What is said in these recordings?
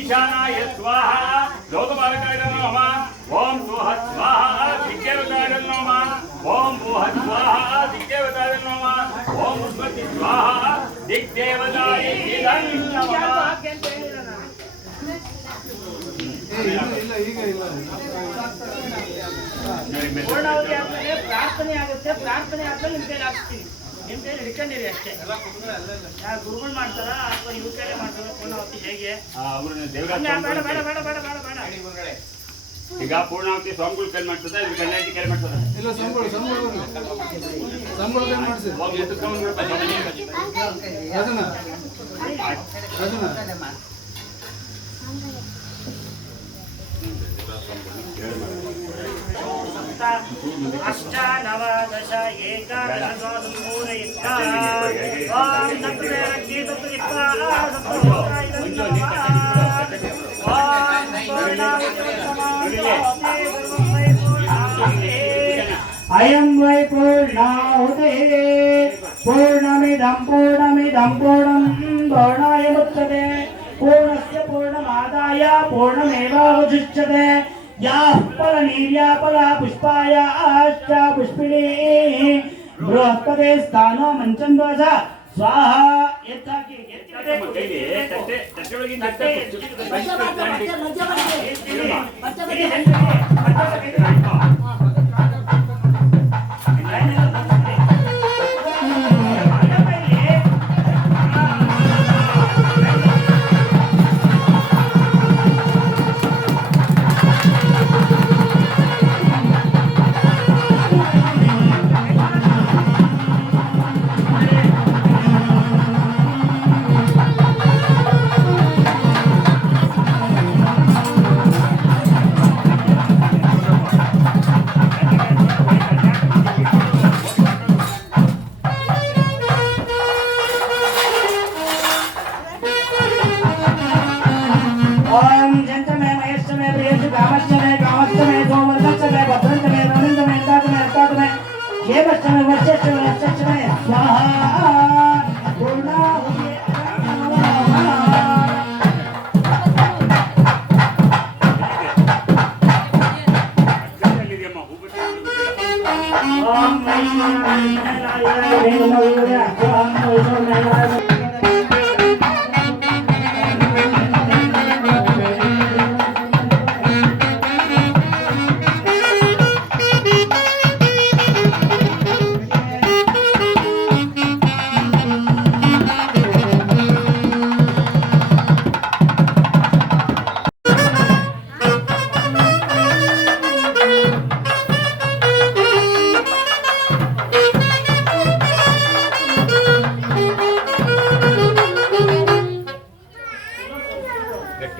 ईशानाय स्वाहा लोकपालकाय नमः ओम भूः स्वाहा दिग्देवताय नमः ओम भूः स्वाहा दिग्देवताय नमः ओम भूस्पति स्वाहा दिग्देवताय नमः पूर्णावधि ಆದ್ಮೇಲೆ ಪ್ರಾರ್ಥನೆ ಆಗುತ್ತೆ ಪ್ರಾರ್ಥನೆ ಆದ್ಮೇಲೆ ನಿಮ್ಮ ಕೈಲಿ ಹಾಕ್ತೀನಿ ನಿಮ್ಮ ಕೈಲಿ ಹಿಡ್ಕೊಂಡಿರಿ ಅಷ್ಟೇ ಯಾರು ಗುರುಗಳು ಮಾಡ್ತಾರಾ ಅಥವಾ ಇವ್ರ ಕೈಲೇ ಮಾಡ್ತಾರಾ ಪೂರ್ಣಾವಧಿ ಹೇಗೆ ಬೇಡ ಬೇಡ ಬೇಡ ಬೇಡ ಬೇಡ ಬೇಡ ಈಗ ಪೂರ್ಣಾವತಿ ಸ್ವಾಮಿಗಳು ಕೈ ಮಾಡ್ತದ ಇದು ಕಲ್ಯಾಣಿ ಕೈ ಮಾಡ್ತದ ಇಲ್ಲ ಸಂಬಳ ಕೈ ಮಾಡ್ಸಿ ಹೋಗಿ ಎಷ್ಟು ಸ್ವಾಮಿಗಳು ಅದನ್ನ अष्टानवदश एकादश पूरयित्वा ओम अयं वै पूर्णाहुतिः पूर्णमिदं पूर्णमिदं पूर्णं पूर्णाय मुच्यते पूर्णस्य पूर्णमादाय पूर्णमेवावशिष्यते याः फलनीर्या फला पुष्पायाश्च पुष्पिणी बृहस्पते स्थानो मंचन दोष स्वाहा यत्ताकि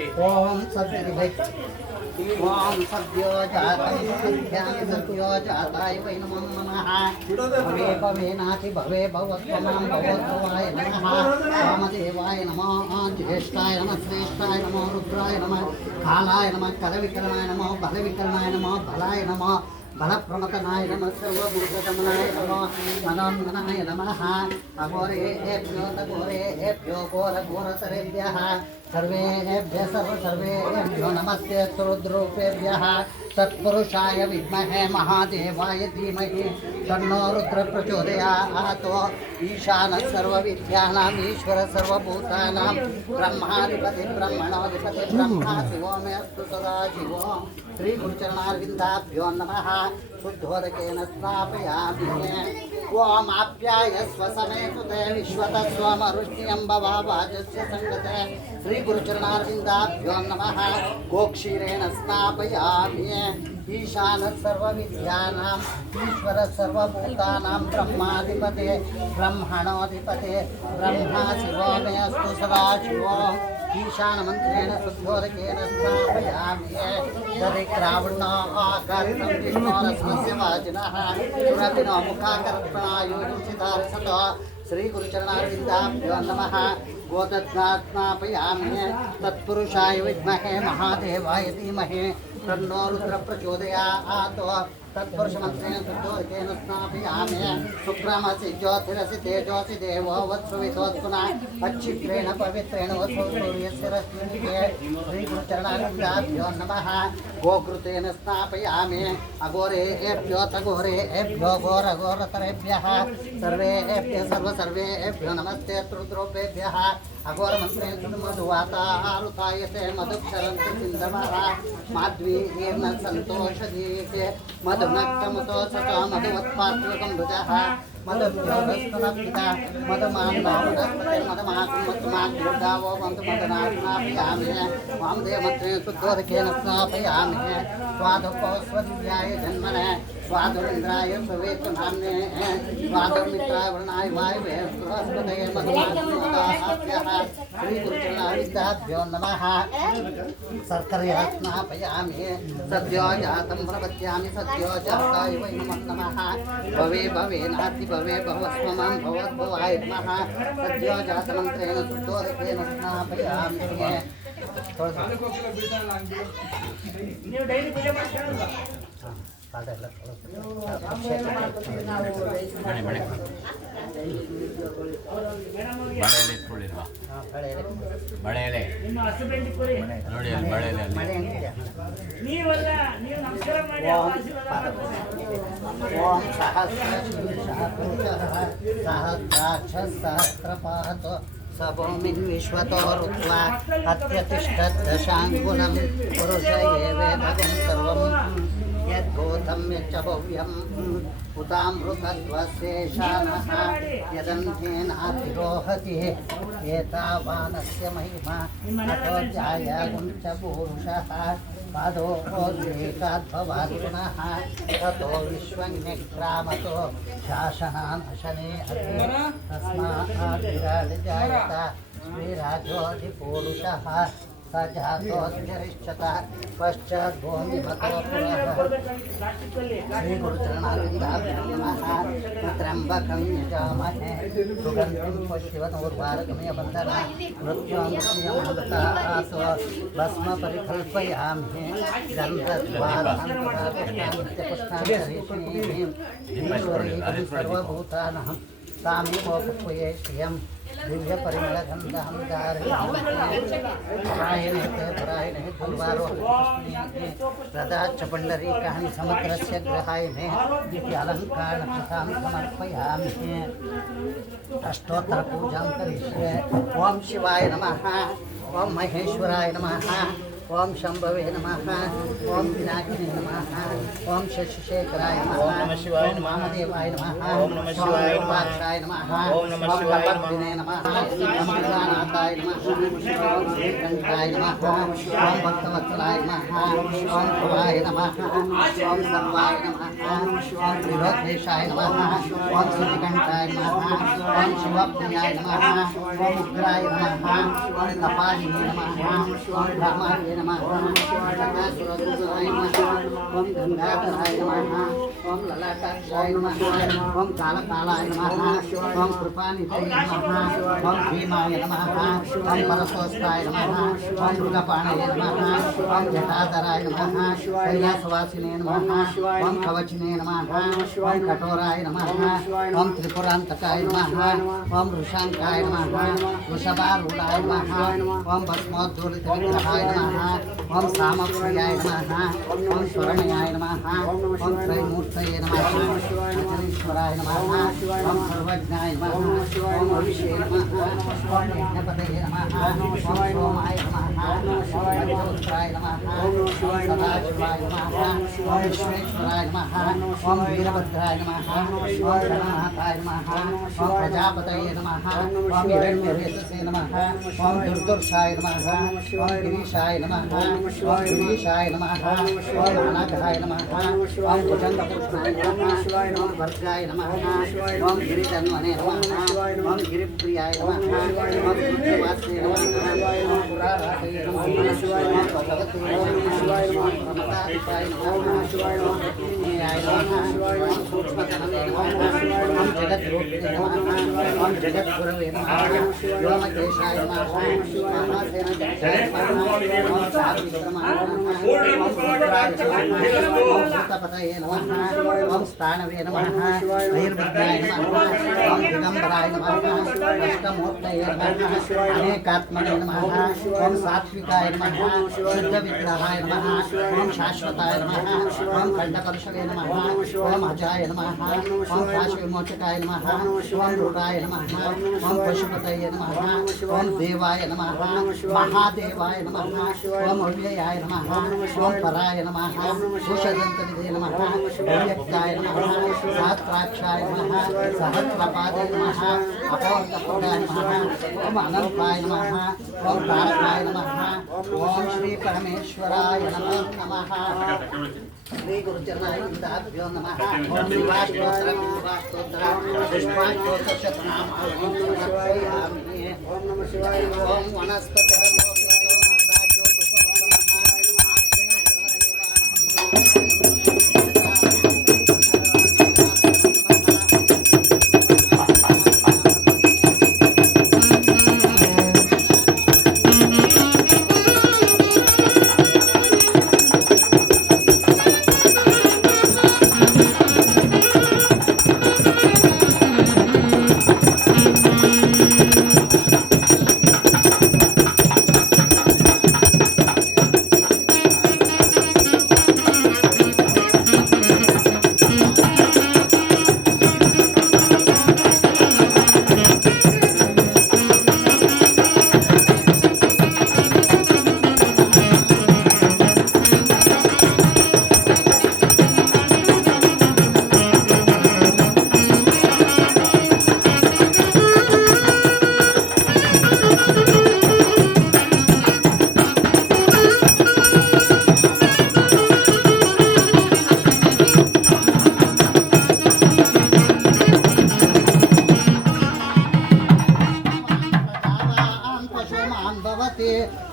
ओम सद्यो जाताय वै नमो नमः भवे भवेनाथि भवे भवत्वमां भवत्वाय नमः वामदेवाय नमः ज्येष्ठाय नमः श्रेष्ठाय नमः रुद्राय नमः कालाय नमः करविकरणाय नमः बलविकरणाय नमः बलाय नमः बलप्रमतनाय नमः सर्वभूतगमनाय नमः मनोन्मनाय नमः अघोरेभ्यो तघोरेभ्यो घोरघोरतरेभ्यः सर्वेभ्यः सर्वेभ्यो नमस्ते रुद्रूपेभ्यः तत्पुरुषाय विद्महे महादेवाय धीमहि तन्नो रुद्र प्रचोदयात् ईशानः सर्वविद्यानाम् ईश्वरः सर्वभूतानां ब्रह्माधिपति ब्रह्मणोऽधिपति ब्रह्मा शिवो मे अस्तु सदा शिवो श्रीगुरुचरणारविन्दाभ्यो नमः शुद्धोदकेन स्नापयामि ओम आप्यायस्व समेतुते विश्वतः स्वमरुष्यं भवावाजस्य संगते श्रीगुरुचरणारविन्दाभ्यो नमः गोक्षीरेण स्नापयामि ईशानः सर्वविद्यानाम् ईश्वरः सर्वभूतानां ब्रह्माधिपते ब्रह्मणोऽधिपते ब्रह्मा शिवो मे अस्तु सदा शिवो ईशानमन्त्रेण शुद्धोदकेन स्थापयामि तदिक्रावणो आकारितं विष्णोरस्मस्य वाजिनः सुरभिनो मुखाकर्पणायोजितारसतो श्रीगुरुचरणारविन्दाभ्यो नमः गोदध्नात्मापयामि तत्पुरुषाय विद्महे महादेवाय धीमहि तन्नो रुद्र प्रचोदयात् तत्पुरुषमन्त्रेण शुद्धोदकेन स्नापयामि शुक्रमसि ज्योतिरसि तेजोसि देवो वत्सुवितोत्पुनः अच्छिद्रेण पवित्रेण वत्सो सूर्यस्य रश्मिः श्रीगुरुचरणारविन्दाभ्यो नमः गोघृतेन स्नापयामि अघोरेभ्यो तघोरेभ्यो घोरघोरतरेभ्यः सर्वेभ्यः सर्वेभ्यो नमस्ते रुद्रोपेभ्यः अघोरमन्त्रेण मधुवातारुतायते मधुक्षरन्ति सिन्धवः माध्वीर्न सन्तोषदीते मधुनक्तमुतो सतो मधुवत्पात्वकं भुजः मधुद्योगस्तनपिता मधुमान्दावनस्पते मधुमाकुमधुमाग्युर्गावो मधुमदनास्नापयामि वामदेवमन्त्रेण शुद्धोदकेन स्नापयामि स्वादुपोस्वदिव्याय जन्मने स्वादुरिन्द्राय सुवेतु नाम्ने स्वादुर्मित्राय वर्णाय वायवे बृहस्पतये मधुमाकुमदाभ्यः श्रीगुरुचरणारविन्दाभ्यो नमः शर्करया स्नापयामि सद्यो जातं प्रपद्यामि सद्यो जाताय वै नमः भवे भवेनाति भवे भवस्वमां भवद्भवाय नमः सद्यो जातमन्त्रेण शुद्धोदकेन स्नापयामि ನೀವು ಡೈಲಿ ಪೂಜೆ ಮಾಡ್ತೀರಲ್ವಾ ಬಳೆ ಎಲೆ ನಿಮ್ಮ ಹಸ್ಬೆಂಡ್ ಕೊಡಿ ನೋಡಿ ಅಲ್ಲಿ ಬಳೆ ಎಲೆ ಅಲ್ಲಿ ನೀವಲ್ಲ ನೀವು ನಮಸ್ಕಾರ ಮಾಡಿ ಆಶೀರ್ವಾದ ಮಾಡ್ತಾರೆ ಓಂ सहस्राक्षसहस्रपात सभूमिन् विश्वतो रुत्वा अत्यतिष्ठद्दशाङ्गुलं पुरुष एवेदगं सर्वं यद्भूतं यच्च भव्यम् उतामृतत्वशेषानः यदन्तेनातिरोहति एतावानस्य महिमा अतो ध्यायागं च पूरुषः पादोऽकाद्भवात् पुनः ततो विश्वन्यक्रामतो शासनानशने तस्मात् विराजजायत श्रीराजोऽधिपूरुषः स जातोऽधिरिष्यतः पश्चाद्भूमिमतो पुनः श्रीगुरुचरणारविन्दाभ्यो नमः त्र्यम्बकं यजामहे सुगन्धिं पुष्टिवनोर्वारुकमियबन्धना मृत्युमृत्युमृतात् भस्म परिकल्पयामि गन्धद्वारान्तपुष्टान्तरीषीं सर्वभूतानां सामीपोपक्वये श्रियं दिव्यपरिमलगन्धं धारयामि परायणे दुर्वारोहणे रदाच्च पुण्डरीकाणि समुद्रस्य ग्रहायणे इति अलङ्कारप्रथां समर्पयामि अष्टोत्तरपूजां करिष्ये ॐ शिवाय नमः ॐ महेश्वराय नमः ओम शंभवे नमः ओम पिनाकिने नमः ओम शशिशेखराय नमः ओम नमः शिवाय नमः महादेवाय नमः ओम नमः शिवाय नमः ओम नमः शिवाय नमः ओम गजानाथाय नमः ओम श्रीकंठाय नमः ओम भक्तवत्सलाय नमः ओम शिवाय नमः ओम सर्वाय नमः ओम त्रिलोकेशाय नमः ओम श्रीकंठाय नमः ओम शिवप्रियाय नमः ओम उग्राय नमः ओम कपालिने नमः ओम धर्माय नमः ओम गंगासुरदूताय नमः ओम गंगाधराय नमः ओम ललाटाक्षाय नमः ओम कालकालाय नमः ओम कृपानिधये नमः ओम भीमाय नमः ओम परशोस्ताय नमः ओम मृगपाणये नमः ओम जटाधराय नमः कैलासवासिने नमः ओम कवचिने नमः ओम कठोराय नमः ओम त्रिपुरान्तकाय नमः ओम वृषांकाय नमः वृषभारूढाय नमः ओम भस्मोद्धूलितविग्रहाय नमः ओम सामप्रियाय नमः ओम स्वर्णयाय नमः ओम त्रैमूर्तये नमः अखिलेश्वराय नमः ओम सर्वज्ञाय नमः ओम अभिषेक नमः ओम यज्ञपतये नमः ओम सोमाय नमः ओम पंचोत्तराय नमः ओम सदाशिवाय नमः ओम विश्वेश्वराय नमः ओम वीरभद्राय नमः ओम गणनाथाय नमः ओम प्रजापतये नमः ओम हिरण्यरेतसे नमः ओम दुर्दुर्शाय नमः ओम गिरीशाय नमः ओम गिरीशाय नमः ओम अनघाय नमः ओम भुजंगपुष्णाय नमः ओम वर्गाय नमः ओम गिरिधन्वने नमः ओम गिरिप्रियाय नमः ओम कृत्यवासे नमः ओम पुराराधये नमः ओम भगवते नमः ओम प्रमदाय नमः ओम ज्ञेयाय नमः ओम सूक्ष्मतनवे नमः ओम जगद्रूपिणे नमः ओम जगद्गुरवे नमः व्योमकेशाय नमः महासेनाध्यक्षाय नमः ओम सावित्रमाय नमः ओम रुद्राय नमः ओम भूतपतये नमः ओम स्थानवे नमः नैर्विघ्नाय नमः ओम दिगंबराय नमः अष्टमूर्तये नमः अनेकात्मने नमः ओम सात्विकाय नमः सिद्धविग्रहाय नमः ओम शाश्वताय नमः ओम खंडकर्षवे नमः ओम अजाय नमः ओम काशविमोचकाय नमः ओम रुद्राय नमः ओम पशुपतये नमः ओम देवाय नमः महादेवाय नमः ओम अव्ययाय नमः ओम पराय नमः सुषदन्तनिधे नमः अव्यक्ताय नमः सहस्राक्षाय नमः सहस्रपादे नमः अपोर्तपुराय नमः ओम अनंताय नमः ओम तारकाय नमः ओम श्री परमेश्वराय नमः श्री गुरुचरणाभ्यो नमः ओम शिवाष्टोत्तरं पुष्पाष्टोत्तर शतनाम ओम नमः शिवाय ओम वनस्पति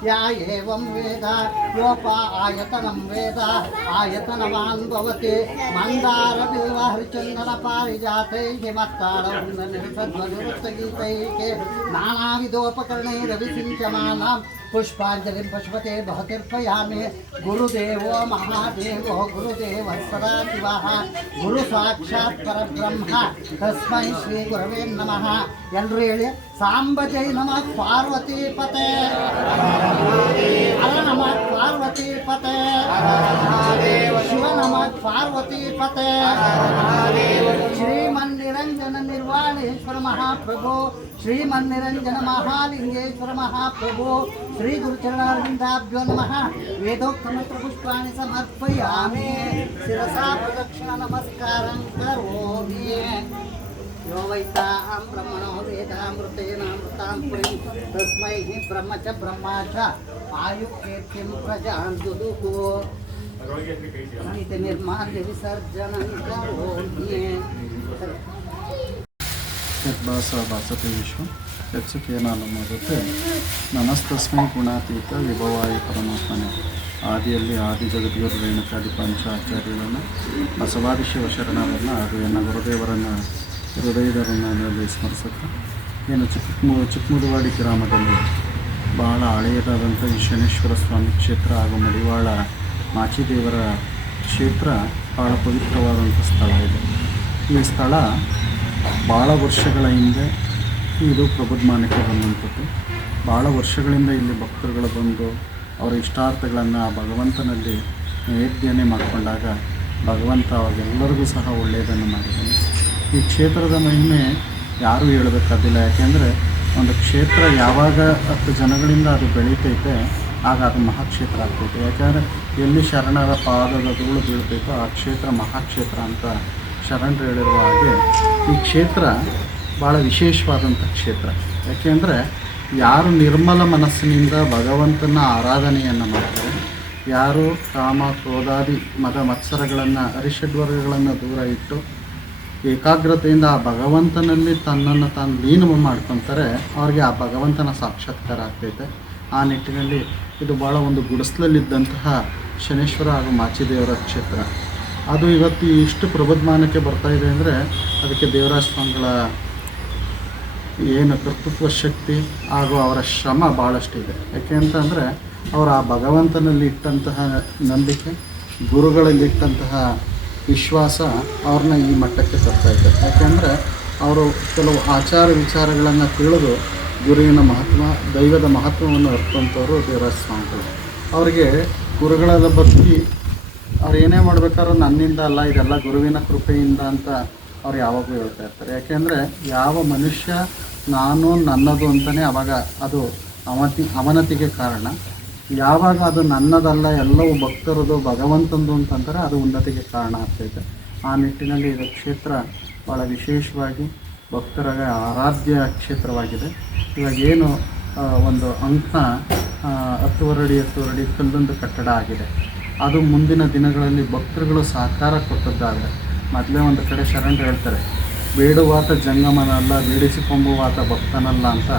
या एवं वेद योपा आयतनं वेद आयतनवान् भवति मन्दारबिल्वहरिचन्दन पारिजातैः हिमत्तारवृन्दनिर्षध्वनिवृत्तगीतैः नानाविधोपकरणैरभिषिञ्चमानां पुष्पाञ्जलिं पशुपते बहतिर्पयामि गुरुदेवो महादेवो गुरुदेवः सदाशिवः गुरु साक्षात् परब्रह्म तस्मै श्री गुरवे नमः एल्लರೂ ಹೇಳಿ सांब जय नमः पार्वती पते हर नमः पार्वती पते शिव नमः पार्वती पते श्रीमन्नि श्रीरंजन निर्वाणेश्वर महाप्रभो श्रीमन्निरंजन महालिंगेश्वर महाप्रभो श्री गुरुचरणारविंदाभ्यो नमः वेदोक्तमत्र पुष्पाणि समर्पयामि शिरसा प्रदक्षिण नमस्कारं करोमि यो वैतां ब्रह्मणो वेदामृतेनामृतां पुरीं तस्मै ब्रह्म च ब्रह्मा च आयुर्कीर्तिं प्रजां दुदुः इति निर्माल्य विसर्जनं करोमि ಯದ್ಭಾಸ ಭಾಸತೆ ವಿಶ್ವ ಯತ್ಸುಕೇನಾನು ಮಾಡುತ್ತೆ ನಮಸ್ತಸ್ಮೈ ಗುಣಾತೀತ ವಿಭವಾಯ ಪರಮಾತ್ಮನೆ ಆದಿಯಲ್ಲಿ ಆದಿ ಜಗದ್ಗುರು ರೇಣುಕಾದಿ ಪಂಚಾಚಾರ್ಯರನ್ನು ಬಸವಾದಿ ಶಿವಶರಣರನ್ನು ಹಾಗೂ ಎನ್ನ ಗುರುದೇವರನ್ನು ಹೃದಯದರನ್ನು ಸ್ಮರಿಸುತ್ತಾ ಏನು ಚಿಕ್ಕಮುದುವಾಡಿ ಗ್ರಾಮದಲ್ಲಿ ಬಹಳ ಹಳೆಯದಾದಂಥ ಈ ಶನೇಶ್ವರ ಸ್ವಾಮಿ ಕ್ಷೇತ್ರ ಹಾಗೂ ಮಡಿವಾಳ ಮಾಚಿದೇವರ ಕ್ಷೇತ್ರ ಭಾಳ ಪವಿತ್ರವಾದಂಥ ಸ್ಥಳ ಇದೆ. ಈ ಸ್ಥಳ ಭಾಳ ವರ್ಷಗಳ ಹಿಂದೆ ಇದು ಪ್ರಬುದ್ಧಮಾನಕ್ಕೆ ಬಂದಂಥದ್ದು. ಭಾಳ ವರ್ಷಗಳಿಂದ ಇಲ್ಲಿ ಭಕ್ತರುಗಳು ಬಂದು ಅವರ ಇಷ್ಟಾರ್ಥಗಳನ್ನು ಆ ಭಗವಂತನಲ್ಲಿ ನೈವೇದ್ಯನೇ ಮಾಡಿಕೊಂಡಾಗ ಭಗವಂತ ಅವ್ರಿಗೆಲ್ಲರಿಗೂ ಸಹ ಒಳ್ಳೆಯದನ್ನು ಮಾಡಿದ್ದಾನೆ. ಈ ಕ್ಷೇತ್ರದ ಮಹಿಮೆ ಯಾರೂ ಹೇಳಬೇಕಾದಿಲ್ಲ. ಯಾಕೆಂದರೆ ಒಂದು ಕ್ಷೇತ್ರ ಯಾವಾಗ 10 ಜನಗಳಿಂದ ಅದು ಬೆಳೀತೈತೆ ಆಗ ಅದು ಮಹಾಕ್ಷೇತ್ರ ಆಗ್ತೈತೆ. ಯಾಕೆಂದರೆ ಎಲ್ಲಿ ಶರಣರ ಪಾದದ ಧೂಳು ಬೀಳ್ತೈತೋ ಆ ಕ್ಷೇತ್ರ ಮಹಾಕ್ಷೇತ್ರ ಅಂತ ಶರಣರು ಹೇಳಿರುವ ಹಾಗೆ ಈ ಕ್ಷೇತ್ರ ಭಾಳ ವಿಶೇಷವಾದಂಥ ಕ್ಷೇತ್ರ. ಯಾಕೆಂದರೆ ಯಾರು ನಿರ್ಮಲ ಮನಸ್ಸಿನಿಂದ ಭಗವಂತನ ಆರಾಧನೆಯನ್ನು ಮಾಡ್ತಾರೆ, ಯಾರು ಕಾಮ ಕ್ರೋಧಾದಿ ಮದ ಮತ್ಸರಗಳನ್ನು ಅರಿಷಡ್ವರ್ಗಗಳನ್ನು ದೂರ ಇಟ್ಟು ಏಕಾಗ್ರತೆಯಿಂದ ಆ ಭಗವಂತನಲ್ಲಿ ತನ್ನನ್ನು ತಾನು ಲೀನ ಮಾಡ್ಕೊತಾರೆ, ಅವ್ರಿಗೆ ಆ ಭಗವಂತನ ಸಾಕ್ಷಾತ್ಕಾರ ಆಗ್ತೈತೆ. ಆ ನಿಟ್ಟಿನಲ್ಲಿ ಇದು ಭಾಳ ಒಂದು ಗುಡಿಸ್ಲಲ್ಲಿದ್ದಂತಹ ಶನೇಶ್ವರ ಹಾಗೂ ಮಾಚಿದೇವರ ಕ್ಷೇತ್ರ. ಅದು ಇವತ್ತು ಇಷ್ಟು ಪ್ರಬುದ್ಧಮಾನಕ್ಕೆ ಬರ್ತಾಯಿದೆ ಅಂದರೆ ಅದಕ್ಕೆ ದೇವರಾಜ ಸ್ವಾಮಿಗಳ ಏನು ಕರ್ತೃತ್ವ ಶಕ್ತಿ ಹಾಗೂ ಅವರ ಶ್ರಮ ಭಾಳಷ್ಟಿದೆ. ಯಾಕೆ ಅಂತಂದರೆ ಅವರು ಆ ಭಗವಂತನಲ್ಲಿ ಇಟ್ಟಂತಹ ನಂಬಿಕೆ, ಗುರುಗಳಲ್ಲಿಟ್ಟಂತಹ ವಿಶ್ವಾಸ ಅವ್ರನ್ನ ಈ ಮಟ್ಟಕ್ಕೆ ತರ್ತಾಯಿದ್ದಾರೆ. ಯಾಕೆಂದರೆ ಅವರು ಕೆಲವು ಆಚಾರ ವಿಚಾರಗಳನ್ನು ತಿಳಿದು ಗುರುವಿನ ಮಹತ್ವ, ದೈವದ ಮಹತ್ವವನ್ನು ಅರ್ಥವಂಥವರು ದೇವರಾಜ ಸ್ವಾಮಿಗಳು. ಅವರಿಗೆ ಗುರುಗಳ ಭಕ್ತಿ ಅವ್ರು ಏನೇ ಮಾಡ್ಬೇಕಾದ್ರೂ ನನ್ನಿಂದ ಅಲ್ಲ, ಇದೆಲ್ಲ ಗುರುವಿನ ಕೃಪೆಯಿಂದ ಅಂತ ಅವ್ರು ಯಾವಾಗಲೂ ಹೇಳ್ತಾ ಇರ್ತಾರೆ. ಯಾಕೆಂದರೆ ಯಾವ ಮನುಷ್ಯ ನಾನು ನನ್ನದು ಅಂತಲೇ ಆವಾಗ ಅದು ಅವನತಿಗೆ ಕಾರಣ. ಯಾವಾಗ ಅದು ನನ್ನದಲ್ಲ ಎಲ್ಲವೂ ಭಕ್ತರದು ಭಗವಂತಂದು ಅಂತಂದರೆ ಅದು ಉನ್ನತಿಗೆ ಕಾರಣ ಆಗ್ತೈತೆ. ಆ ನಿಟ್ಟಿನಲ್ಲಿ ಇದು ಕ್ಷೇತ್ರ ಭಾಳ ವಿಶೇಷವಾಗಿ ಭಕ್ತರ ಆರಾಧ್ಯ ಕ್ಷೇತ್ರವಾಗಿದೆ. ಇವಾಗ ಏನು ಒಂದು ಅಂಕ 10 ಅಡಿ ಕಲ್ಲೊಂದು ಕಟ್ಟಡ ಆಗಿದೆ. ಅದು ಮುಂದಿನ ದಿನಗಳಲ್ಲಿ ಭಕ್ತರುಗಳು ಸಹಕಾರ ಕೊಟ್ಟದ್ದಾದರೆ, ಮೊದಲೇ ಒಂದು ಕಡೆ ಶರಣರು ಹೇಳ್ತಾರೆ, ಬೇಡುವಾತ ಜಂಗಮನಲ್ಲ ಬೇಡಿಸಿಕೊಂಬುವಾತ ಭಕ್ತನಲ್ಲ ಅಂತ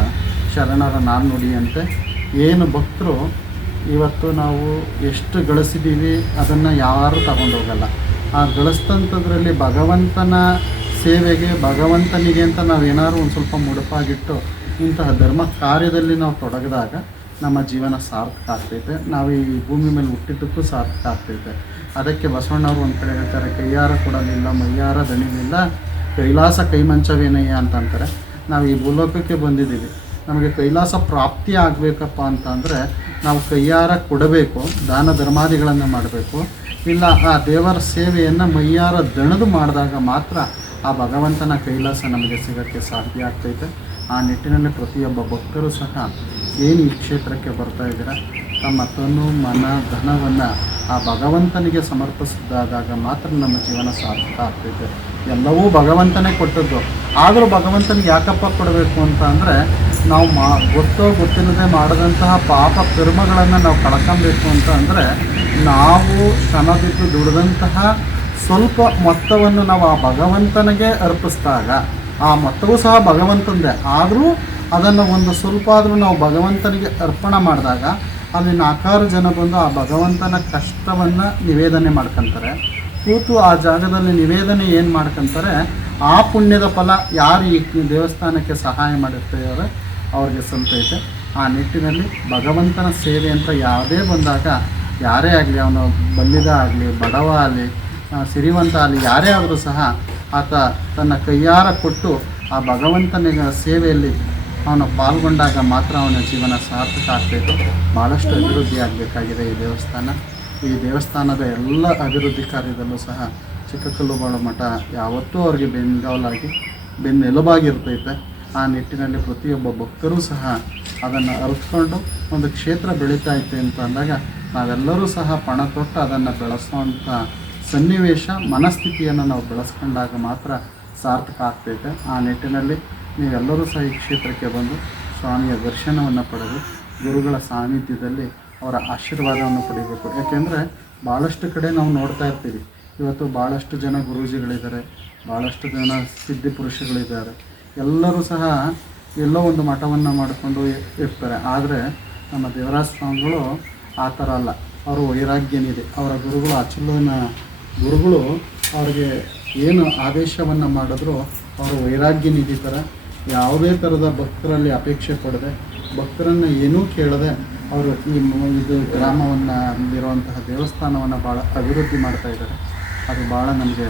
ಶರಣರ ನಾಣ್ಣುಡಿಯಂತೆ. ಏನು ಭಕ್ತರು ಇವತ್ತು ನಾವು ಎಷ್ಟು ಗಳಿಸಿದ್ದೀವಿ ಅದನ್ನು ಯಾರೂ ತಗೊಂಡೋಗಲ್ಲ. ಆ ಗಳಿಸ್ತಂಥದ್ರಲ್ಲಿ ಭಗವಂತನ ಸೇವೆಗೆ ಭಗವಂತನಿಗೆ ಅಂತ ನಾವೇನಾದ್ರು ಒಂದು ಸ್ವಲ್ಪ ಮುಡುಪಾಗಿಟ್ಟು ಇಂತಹ ಧರ್ಮ ಕಾರ್ಯದಲ್ಲಿ ನಾವು ತೊಡಗಿದಾಗ ನಮ್ಮ ಜೀವನ ಸಾರ್ಥಕ ಆಗ್ತೈತೆ. ನಾವು ಈ ಭೂಮಿ ಮೇಲೆ ಹುಟ್ಟಿದ್ದಕ್ಕೂ ಸಾರ್ಥಕ ಆಗ್ತೈತೆ. ಅದಕ್ಕೆ ಬಸವಣ್ಣವರು ಒಂದು ಕಡೆ ಹೇಳ್ತಾರೆ, ಕೈಯಾರ ಕೊಡಲಿಲ್ಲ ಮೈಯಾರ ದಣಿಲಿಲ್ಲ ಕೈಲಾಸ ಕೈಮಂಚವೇನಯ್ಯ ಅಂತಂತಾರೆ. ನಾವು ಈ ಭೂಲೋಕಕ್ಕೆ ಬಂದಿದ್ದೀವಿ, ನಮಗೆ ಕೈಲಾಸ ಪ್ರಾಪ್ತಿ ಆಗಬೇಕಪ್ಪ ಅಂತಂದರೆ ನಾವು ಕೈಯಾರ ಕೊಡಬೇಕು, ದಾನ ಧರ್ಮಾದಿಗಳನ್ನು ಮಾಡಬೇಕು. ಇಲ್ಲ ಆ ದೇವರ ಸೇವೆಯನ್ನು ಮೈಯಾರ ದಣದು ಮಾಡಿದಾಗ ಮಾತ್ರ ಆ ಭಗವಂತನ ಕೈಲಾಸ ನಮಗೆ ಸಿಗೋಕ್ಕೆ ಸಾಧ್ಯ ಆಗ್ತೈತೆ. ಆ ನಿಟ್ಟಿನಲ್ಲಿ ಪ್ರತಿಯೊಬ್ಬ ಭಕ್ತರು ಸಹ ಏನು ಈ ಕ್ಷೇತ್ರಕ್ಕೆ ಬರ್ತಾ ಇದ್ದೀರ ತಮ್ಮ ತನು ಮನ ಧನವನ್ನು ಆ ಭಗವಂತನಿಗೆ ಸಮರ್ಪಿಸಿದಾಗ ಮಾತ್ರ ನಮ್ಮ ಜೀವನ ಸಾರ್ಥಕ ಆಗ್ತೈತೆ. ಎಲ್ಲವೂ ಭಗವಂತನೇ ಕೊಟ್ಟದ್ದು. ಆದರೂ ಭಗವಂತನಿಗೆ ಯಾಕಪ್ಪ ಕೊಡಬೇಕು ಅಂತ ಅಂದರೆ ನಾವು ಗೊತ್ತೋ ಗೊತ್ತಿಲ್ಲದೆ ಮಾಡಿದಂತಹ ಪಾಪ ಕರ್ಮಗಳನ್ನು ನಾವು ಕಳ್ಕೊಬೇಕು ಅಂತ ಅಂದರೆ ನಾವು ಶ್ರಮ ಬಿದ್ದು ದುಡಿದಂತಹ ಸ್ವಲ್ಪ ಮೊತ್ತವನ್ನು ನಾವು ಆ ಭಗವಂತನಿಗೆ ಅರ್ಪಿಸಿದಾಗ ಆ ಮೊತ್ತವೂ ಸಹ ಭಗವಂತಂದೇ. ಆದರೂ ಅದನ್ನು ಒಂದು ಸ್ವಲ್ಪ ಆದರೂ ನಾವು ಭಗವಂತನಿಗೆ ಅರ್ಪಣೆ ಮಾಡಿದಾಗ ಅಲ್ಲಿ 4 ಜನ ಬಂದು ಆ ಭಗವಂತನ ಕಷ್ಟವನ್ನು ನಿವೇದನೆ ಮಾಡ್ಕೊತಾರೆ. ಕೂತು ಆ ಜಾಗದಲ್ಲಿ ನಿವೇದನೆ ಏನು ಮಾಡ್ಕೊತಾರೆ, ಆ ಪುಣ್ಯದ ಫಲ ಯಾರು ಈ ದೇವಸ್ಥಾನಕ್ಕೆ ಸಹಾಯ ಮಾಡಿರ್ತಾರೋ ಅವ್ರಿಗೆ ಸಲ್ತೈತೆ. ಆ ನಿಟ್ಟಿನಲ್ಲಿ ಭಗವಂತನ ಸೇವೆ ಅಂತ ಯಾವುದೇ ಬಂದಾಗ ಯಾರೇ ಆಗಲಿ, ಅವನು ಬಲ್ಲಿದ ಆಗಲಿ ಬಡವ ಆಗಲಿ ಸಿರಿವಂತ ಆಗಲಿ ಯಾರೇ ಆದರೂ ಸಹ ಆತ ತನ್ನ ಕೈಯಾರ ಕೊಟ್ಟು ಆ ಭಗವಂತನಿಗೆ ಸೇವೆಯಲ್ಲಿ ಅವನು ಪಾಲ್ಗೊಂಡಾಗ ಮಾತ್ರ ಅವನ ಜೀವನ ಸಾರ್ಥಕ ಆಗ್ತೈತೆ. ಭಾಳಷ್ಟು ಅಭಿವೃದ್ಧಿ ಆಗಬೇಕಾಗಿದೆ ಈ ದೇವಸ್ಥಾನ. ಈ ದೇವಸ್ಥಾನದ ಎಲ್ಲ ಅಭಿವೃದ್ಧಿ ಕಾರ್ಯದಲ್ಲೂ ಸಹ ಚಿಕ್ಕಕಲ್ಲುಬಾಳ ಮಠ ಯಾವತ್ತೂ ಅವ್ರಿಗೆ ಬೆನ್ನೆಲುಬಾಗಿರ್ತೈತೆ. ಆ ನಿಟ್ಟಿನಲ್ಲಿ ಪ್ರತಿಯೊಬ್ಬ ಭಕ್ತರೂ ಸಹ ಅದನ್ನು ಅರಿತುಕೊಂಡು ಒಂದು ಕ್ಷೇತ್ರ ಬೆಳೀತಾ ಅಂತ ಅಂದಾಗ ನಾವೆಲ್ಲರೂ ಸಹ ಪಣ ತೊಟ್ಟು ಅದನ್ನು ಬೆಳೆಸುವಂಥ ಸನ್ನಿವೇಶ ಮನಸ್ಥಿತಿಯನ್ನು ನಾವು ಬೆಳೆಸ್ಕೊಂಡಾಗ ಮಾತ್ರ ಸಾರ್ಥಕ ಆಗ್ತೈತೆ. ಆ ನಿಟ್ಟಿನಲ್ಲಿ ನೀವೆಲ್ಲರೂ ಸಹ ಈ ಕ್ಷೇತ್ರಕ್ಕೆ ಬಂದು ಸ್ವಾಮಿಯ ದರ್ಶನವನ್ನು ಪಡೆದು ಗುರುಗಳ ಸಾನ್ನಿಧ್ಯದಲ್ಲಿ ಅವರ ಆಶೀರ್ವಾದವನ್ನು ಪಡಿಬೇಕು. ಯಾಕೆಂದರೆ ಭಾಳಷ್ಟು ಕಡೆ ನಾವು ನೋಡ್ತಾ ಇರ್ತೀವಿ, ಇವತ್ತು ಭಾಳಷ್ಟು ಜನ ಗುರೂಜಿಗಳಿದ್ದಾರೆ, ಭಾಳಷ್ಟು ಜನ ಸಿದ್ಧಿ ಪುರುಷಗಳಿದ್ದಾರೆ, ಎಲ್ಲರೂ ಸಹ ಎಲ್ಲೋ ಒಂದು ಮಠವನ್ನು ಮಾಡಿಕೊಂಡು ಇರ್ತಾರೆ. ಆದರೆ ನಮ್ಮ ದೇವರಾಜ ಸ್ವಾಮಿಗಳು ಆ ಥರ ಅಲ್ಲ. ಅವರು ವೈರಾಗ್ಯನಿದೆ. ಅವರ ಗುರುಗಳು ಅಚಲನ ಗುರುಗಳು ಅವ್ರಿಗೆ ಏನು ಆದೇಶವನ್ನು ಮಾಡಿದ್ರು ಅವರು ವೈರಾಗ್ಯನಿಧಿ ಥರ ಯಾವುದೇ ಥರದ ಭಕ್ತರಲ್ಲಿ ಅಪೇಕ್ಷೆ ಪಡದೆ, ಭಕ್ತರನ್ನು ಏನೂ ಕೇಳದೆ ಅವರು ಇದು ಗ್ರಾಮವನ್ನು ಇರುವಂತಹ ದೇವಸ್ಥಾನವನ್ನು ಭಾಳ ಅಭಿವೃದ್ಧಿ ಮಾಡ್ತಾ ಇದ್ದಾರೆ. ಅದು ನಮಗೆ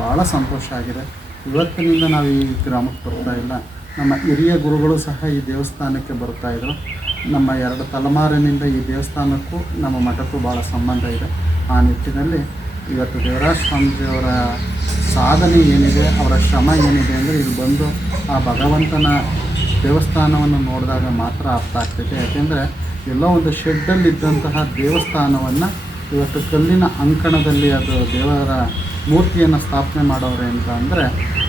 ಭಾಳ ಸಂತೋಷ ಆಗಿದೆ. ಇವತ್ತಿನಿಂದ ನಾವು ಈ ಗ್ರಾಮಕ್ಕೆ ಬರ್ತಾ ಇಲ್ಲ, ನಮ್ಮ ಹಿರಿಯ ಗುರುಗಳು ಸಹ ಈ ದೇವಸ್ಥಾನಕ್ಕೆ ಬರ್ತಾಯಿದ್ರು. ನಮ್ಮ 2 ತಲೆಮಾರಿನಿಂದ ಈ ದೇವಸ್ಥಾನಕ್ಕೂ ನಮ್ಮ ಮಠಕ್ಕೂ ಭಾಳ ಸಂಬಂಧ ಇದೆ. ಆ ನಿಟ್ಟಿನಲ್ಲಿ ಇವತ್ತು ದೇವರಾಜ ಸ್ವಾಮೀಜಿಯವರ ಸಾಧನೆ ಏನಿದೆ, ಅವರ ಶ್ರಮ ಏನಿದೆ ಅಂದರೆ ಇಲ್ಲಿ ಬಂದು ಆ ಭಗವಂತನ ದೇವಸ್ಥಾನವನ್ನು ನೋಡಿದಾಗ ಮಾತ್ರ ಅರ್ಥ ಆಗ್ತೈತೆ. ಯಾಕೆಂದರೆ ಎಲ್ಲೋ ಒಂದು ಶೆಡ್ಡಲ್ಲಿದ್ದಂತಹ ದೇವಸ್ಥಾನವನ್ನು ಇವತ್ತು ಕಲ್ಲಿನ ಅಂಕಣದಲ್ಲಿ ಅದು ದೇವರ ಮೂರ್ತಿಯನ್ನು ಸ್ಥಾಪನೆ ಮಾಡೋರೆ ಅಂತ ಅಂದರೆ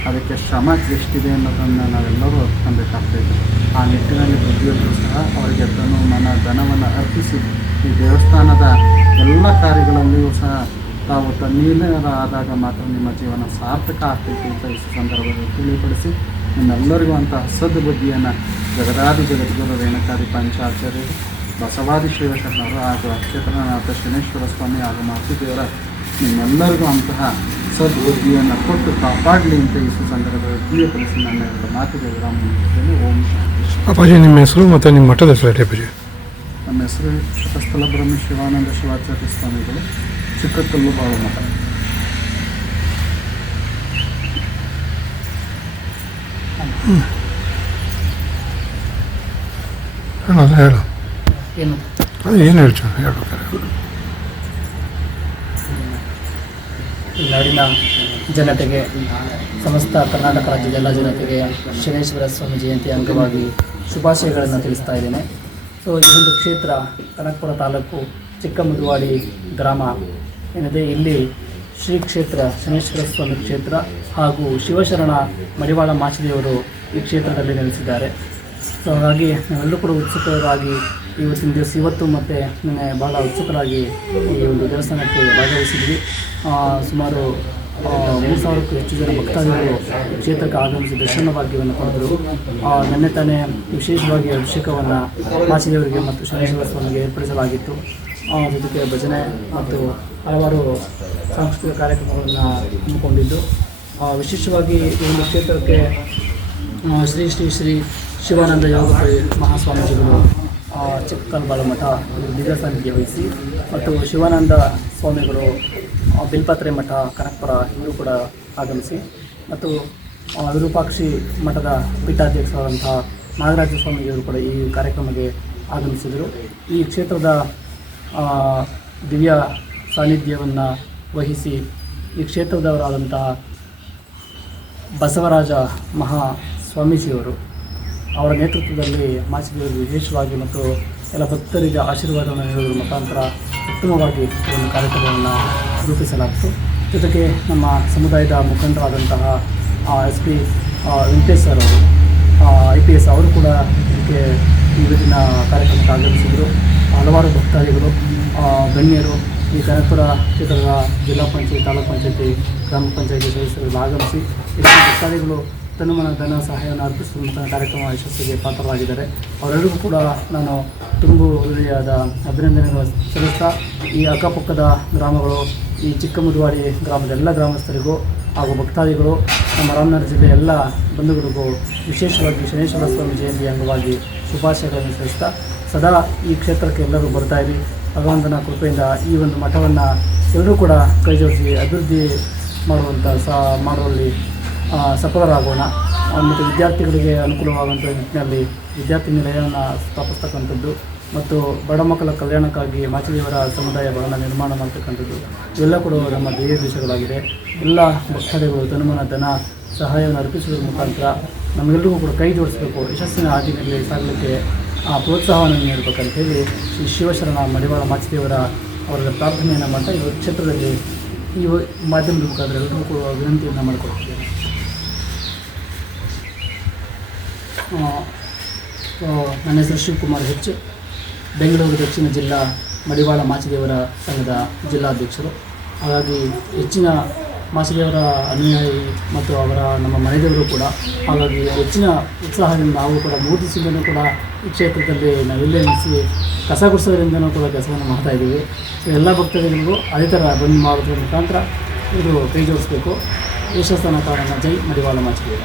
ಅದಕ್ಕೆ ಶ್ರಮ ಎಷ್ಟಿದೆ ಅನ್ನೋದನ್ನು ನಾವೆಲ್ಲರೂ ಅರ್ಥಕೊಬೇಕಾಗ್ತೈತೆ. ಆ ನಿಟ್ಟಿನಲ್ಲಿ ಪ್ರತಿಯೊಬ್ಬರು ಸಹ ಅವರಿಗೆ ಧನವನ್ನು ಅರ್ಪಿಸಿ ಈ ದೇವಸ್ಥಾನದ ಎಲ್ಲ ಕಾರ್ಯಗಳಲ್ಲಿಯೂ ಸಹ ತಾವು ತನ್ನೀರಾದಾಗ ಮಾತ್ರ ನಿಮ್ಮ ಜೀವನ ಸಾರ್ಥಕ ಆಗ್ತೈತೆ ಅಂತ ಈ ಸಂದರ್ಭದಲ್ಲಿ ತಿಳಿಪಡಿಸಿ ನಿಮ್ಮೆಲ್ಲರಿಗೂ ಅಂತಹ ಸದ್ಬುದ್ಧಿಯನ್ನು ಜಗದಾದಿ ಜಗದ್ಗುರು ರೇಣುಕಾದಿ ಪಂಚಾಚಾರ್ಯರು, ಬಸವಾದಿ ಶಿವಶರಣರು ಹಾಗೂ ಅಕ್ಷೇತ್ರನಾಥ ಶನೇಶ್ವರ ಸ್ವಾಮಿ ಹಾಗೂ ಮಾತೃದೇವರ ನಿಮ್ಮೆಲ್ಲರಿಗೂ ಅಂತಹ ಸದ್ಬುದ್ಧಿಯನ್ನು ಕೊಟ್ಟು ಕಾಪಾಡಲಿ ಅಂತ ಈ ಸಂದರ್ಭದಲ್ಲಿ ತಿಳಿಯಪಡಿಸಿ ನನ್ನ 2 ಮಾತಿಗೆ ವಿರಾಮ ನೀಡುತ್ತೇನೆ. ಓಂ ಶಾಂತಿ. ಅಪ್ಪಾಜಿ, ನಿಮ್ಮ ಹೆಸರು ಮತ್ತು ನಿಮ್ಮ ಮಠದ ಹೆಸರು ಅಪ್ಪಾಜಿ? ನಮ್ಮ ಹೆಸರು ಶತಸ್ಥಲ ಬ್ರಹ್ಮ ಶಿವಾನಂದ ಶಿವಾಚಾರ್ಯ ಸ್ವಾಮಿಗಳು, ಚಿಕ್ಕಕಲ್ಲುಬಾಳ ಮಠ. ಹೇಳು ಏನು ಏನು ಹೇಳ್ತೀನಿ ಹೇಳ್ಬೇಕಾರೆ. ಈ ನಾಡಿನ ಜನತೆಗೆ, ಸಮಸ್ತ ಕರ್ನಾಟಕ ರಾಜ್ಯದ ಎಲ್ಲ ಜನತೆಗೆ ಶನೇಶ್ವರ ಸ್ವಾಮಿ ಜಯಂತಿ ಅಂಗವಾಗಿ ಶುಭಾಶಯಗಳನ್ನು ತಿಳಿಸ್ತಾ ಇದ್ದೇನೆ. ಸೊ ಈ ಒಂದು ಕ್ಷೇತ್ರ ಕನಕಪುರ ತಾಲೂಕು ಚಿಕ್ಕಮುದುವಾಡಿ ಗ್ರಾಮ ಏನಿದೆ, ಇಲ್ಲಿ ಶ್ರೀ ಕ್ಷೇತ್ರ ಶನೇಶ್ವರ ಸ್ವಾಮಿ ಕ್ಷೇತ್ರ ಹಾಗೂ ಶಿವಶರಣ ಮಡಿವಾಳ ಮಾಚಿದೇವರು ಈ ಕ್ಷೇತ್ರದಲ್ಲಿ ನೆಲೆಸಿದ್ದಾರೆ. ಸೊ ಹಾಗಾಗಿ ನಾವೆಲ್ಲರೂ ಕೂಡ ಉತ್ಸುಕರಾಗಿ ಇವತ್ತಿನ ದಿವಸ ಇವತ್ತು ಮತ್ತು ನಿನ್ನೆ ಭಾಳ ಉತ್ಸುಕರಾಗಿ ಈ ಒಂದು ದೇವಸ್ಥಾನಕ್ಕೆ ಭಾಗವಹಿಸಿದ್ವಿ. ಸುಮಾರು 3,000ಕ್ಕೂ ಹೆಚ್ಚು ಜನ ಭಕ್ತಾದಿಗಳು ಕ್ಷೇತ್ರಕ್ಕೆ ಆಗಮಿಸಿ ದರ್ಶನ ಭಾಗ್ಯವನ್ನು ಪಡೆದರು. ನಿನ್ನೆ ತಾನೇ ವಿಶೇಷವಾಗಿ ಅಭಿಷೇಕವನ್ನು ಮಾಚಿದೇವರಿಗೆ ಮತ್ತು ಶನೇಶ್ವರ ಸ್ವಾಮಿಗೆ ಏರ್ಪಡಿಸಲಾಗಿತ್ತು. ಜೊತೆಗೆ ಭಜನೆ ಮತ್ತು ಹಲವಾರು ಸಾಂಸ್ಕೃತಿಕ ಕಾರ್ಯಕ್ರಮಗಳನ್ನು ಹಮ್ಮಿಕೊಂಡಿದ್ದು, ವಿಶೇಷವಾಗಿ ಈ ಒಂದು ಕ್ಷೇತ್ರಕ್ಕೆ ಶ್ರೀ ಶ್ರೀ ಶ್ರೀ ಶಿವಾನಂದ ಯೋಗ ಮಹಾಸ್ವಾಮೀಜಿಗಳು ಚಿಕ್ಕಕಲ್ಲುಬಾಳ ಮಠ ದಿವ್ಯ ಸಾನ್ನಿಧ್ಯ ವಹಿಸಿ ಮತ್ತು ಶಿವಾನಂದ ಸ್ವಾಮಿಗಳು ಬಿಲ್ಪತ್ರೆ ಮಠ ಕನಕಪುರ ಇವರು ಕೂಡ ಆಗಮಿಸಿ ಮತ್ತು ವಿರೂಪಾಕ್ಷಿ ಮಠದ ಪೀಠಾಧ್ಯಕ್ಷರಾದಂಥ ನಾಗರಾಜ ಸ್ವಾಮಿಜಿಯವರು ಕೂಡ ಈ ಕಾರ್ಯಕ್ರಮಕ್ಕೆ ಆಗಮಿಸಿದರು. ಈ ಕ್ಷೇತ್ರದ ದಿವ್ಯ ಸಾನ್ನಿಧ್ಯವನ್ನು ವಹಿಸಿ ಈ ಕ್ಷೇತ್ರದವರಾದಂತಹ ಬಸವರಾಜ ಮಹಾ ಸ್ವಾಮೀಜಿಯವರು ಅವರ ನೇತೃತ್ವದಲ್ಲಿ ಮಾಚಿದೇವರು ವಿಶೇಷವಾಗಿ ಮತ್ತು ಎಲ್ಲ ಭಕ್ತರಿಗೆ ಆಶೀರ್ವಾದವನ್ನು ನೀಡುವುದರ ಮುಖಾಂತರ ಉತ್ತಮವಾಗಿ ಒಂದು ಕಾರ್ಯಕ್ರಮವನ್ನು ರೂಪಿಸಲಾಯಿತು. ಜೊತೆಗೆ ನಮ್ಮ ಸಮುದಾಯದ ಮುಖಂಡರಾದಂತಹ SP ವೆಂಕಟೇಶ್ ಸರ್ ಅವರು, IPS ಅವರು ಕೂಡ ಇದಕ್ಕೆ ಇವತ್ತಿನ ಕಾರ್ಯಕ್ರಮಕ್ಕೆ ಆಗಮಿಸಿದರು. ಹಲವಾರು ಭಕ್ತಾದಿಗಳು, ಗಣ್ಯರು ಈ ಕನಕಪುರ ಕ್ಷೇತ್ರದ ಜಿಲ್ಲಾ ಪಂಚಾಯತ್, ತಾಲೂಕು ಪಂಚಾಯತಿ, ಗ್ರಾಮ ಪಂಚಾಯತಿ ಸದಸ್ಯರು ಆಗಮಿಸಿ ಹೆಚ್ಚಿನ ಭಕ್ತಾದಿಗಳು ತನುಮನ ಧನ ಸಹಾಯವನ್ನು ಅರ್ಪಿಸುವಂಥ ಕಾರ್ಯಕ್ರಮ ಯಶಸ್ಸಿಗೆ ಪಾತ್ರರಾಗಿದ್ದಾರೆ. ಅವರೆಲ್ಲರಿಗೂ ಕೂಡ ನಾನು ತುಂಬು ಹೃದಯದ ಅಭಿನಂದನೆಗಳು ಸಲ್ಲಿಸ್ತಾ ಈ ಅಕ್ಕಪಕ್ಕದ ಗ್ರಾಮಗಳು, ಈ ಚಿಕ್ಕಮುದುವಾಡಿ ಗ್ರಾಮದ ಎಲ್ಲ ಗ್ರಾಮಸ್ಥರಿಗೂ ಹಾಗೂ ಭಕ್ತಾದಿಗಳು, ನಮ್ಮ ರಾಮನಗರ ಜಿಲ್ಲೆಯ ಎಲ್ಲ ಬಂಧುಗಳಿಗೂ ವಿಶೇಷವಾಗಿ ಶನೇಶ್ವರ ಸ್ವಾಮಿ ಜಯಂತಿ ಅಂಗವಾಗಿ ಶುಭಾಶಯಗಳನ್ನು ಸಲ್ಲಿಸ್ತಾ ಸದಾ ಈ ಕ್ಷೇತ್ರಕ್ಕೆ ಎಲ್ಲರೂ ಬರ್ತಾಯಿರಿ. ಭಗವಂತನ ಕೃಪೆಯಿಂದ ಈ ಒಂದು ಮಠವನ್ನು ಎಲ್ಲರೂ ಕೂಡ ಕೈ ಜೋಡಿಸಿ ಅಭಿವೃದ್ಧಿ ಮಾಡುವಲ್ಲಿ ಸಫಲರಾಗೋಣ. ಮತ್ತು ವಿದ್ಯಾರ್ಥಿಗಳಿಗೆ ಅನುಕೂಲವಾಗುವಂಥ ನಿಟ್ಟಿನಲ್ಲಿ ವಿದ್ಯಾರ್ಥಿ ನಿಲಯವನ್ನು ಸ್ಥಾಪಿಸ್ತಕ್ಕಂಥದ್ದು ಮತ್ತು ಬಡ ಮಕ್ಕಳ ಕಲ್ಯಾಣಕ್ಕಾಗಿ ಮಾಚಿದೇವರ ಸಮುದಾಯ ಭವನ ನಿರ್ಮಾಣ ಮಾಡ್ತಕ್ಕಂಥದ್ದು ಇವೆಲ್ಲ ಕೂಡ ನಮ್ಮ ಧ್ಯೇಯ ದೇಶಗಳಾಗಿದೆ. ಎಲ್ಲ ಭಕ್ತಾದಿಗಳು ತನುಮನ ಧನ ಸಹಾಯವನ್ನು ಅರ್ಪಿಸುವುದರ ಮುಖಾಂತರ ನಮಗೆಲ್ಲರಿಗೂ ಕೂಡ ಕೈ ಜೋಡಿಸಬೇಕು, ಯಶಸ್ಸಿನ ಹಾದಿನಲ್ಲಿ ಸಾಗಲಿಕ್ಕೆ ಪ್ರೋತ್ಸಾಹವನ್ನು ನೀಡಬೇಕಂತ ಹೇಳಿ ಶ್ರೀ ಶಿವಶರಣ ಮಡಿವಾಳ ಮಾಚಿದೇವರ ಅವರ ಪ್ರಾರ್ಥನೆಯನ್ನು ಮಾಡ್ತಾ ಈ ಕ್ಷೇತ್ರದಲ್ಲಿ ಈ ಮಾಧ್ಯಮದ ಮುಖಾಂತರ ಎಲ್ಲರಿಗೂ ಕೂಡ ವಿನಂತಿಯನ್ನು ಮಾಡಿಕೊಡ್ತೀವಿ. ನನ್ನ ಹೆಸರು ಶಿವಕುಮಾರ್ ಹೆಚ್, ಬೆಂಗಳೂರು ದಕ್ಷಿಣ ಜಿಲ್ಲಾ ಮಡಿವಾಳ ಮಾಚಿದೇವರ ಸಂಘದ ಜಿಲ್ಲಾಧ್ಯಕ್ಷರು. ಹಾಗಾಗಿ ಹೆಚ್ಚಿನ ಮಾಚಿದೇವರ ಅನುಯಾಯಿ ಮತ್ತು ಅವರ ನಮ್ಮ ಮನೆದೇವರು ಕೂಡ, ಹಾಗಾಗಿ ಹೆಚ್ಚಿನ ಉತ್ಸಾಹದಿಂದ ನಾವು ಕೂಡ 3 ದಿವಸದಿಂದಲೂ ಕೂಡ ಈ ಕ್ಷೇತ್ರದಲ್ಲಿ ನಾವೆಲ್ಲೇ ನಿಲ್ಲಿಸಿ ಕಸ ಗುಡಿಸೋದ್ರಿಂದನೂ ಕೂಡ ಕೆಲಸವನ್ನು ಮಾಡ್ತಾಯಿದ್ದೀವಿ. ಸೊ ಎಲ್ಲ ಭಕ್ತರಿಗೂ ಅದೇ ಥರ ಬಂದು ಮಾಡೋದ್ರ ಮುಖಾಂತರ ಇದು ಕೈ ಜೋಡಿಸಬೇಕು. ಯಶಸ್ಸನ್ನ ಕಾರಣ ಜೈ ಮಡಿವಾಳ ಮಾಚಿದೇವ.